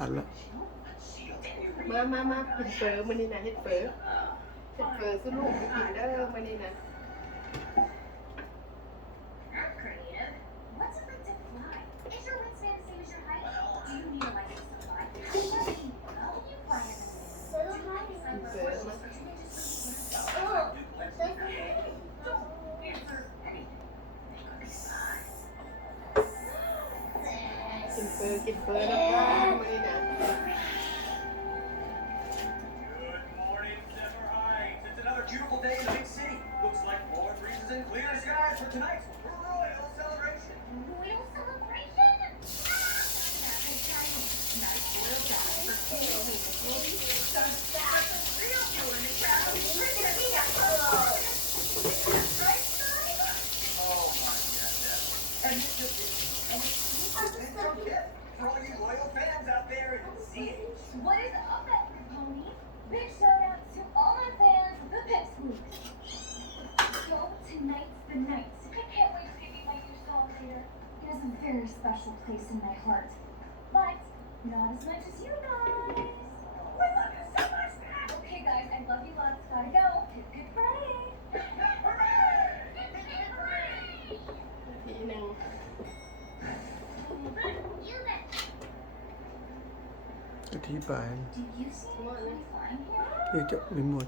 อัดละ มากินเฟอมื้อนี้นะเฮ็ดเฟอสุลูกกินเด้อมื้อนี้นะ That's creative. What's it like to fly? Is your wingspan the same as your height? Do you need a license to fly? Can you fly in the So high. Don't answer anything. กินเฟอนะคะมื้อนี้นะ Good morning, Zephyr Heights. It's another beautiful day in the big city. Looks like more breezes and clear skies for tonight's royal celebration. Royal celebration? Nice little guy for real cool in the crowd. We're gonna be a right, Oh my goodness. And it's just a special gift for all you loyal fans out there in CH. What is up, Edgar Pony? Big shout out to all my fans, the Pipsqueaks. So tonight's the night. I can't wait to give you my new song later. It has a very special place in my heart. But not as much as you guys. We love you so much, man. Okay, guys, I love you lots. Gotta go. Pip Pip Parade. Hooray! Pip Pip Parade! ทีหนึง You bet. อธิบาย Do you see anybody flying here? เรียกจะรีโมท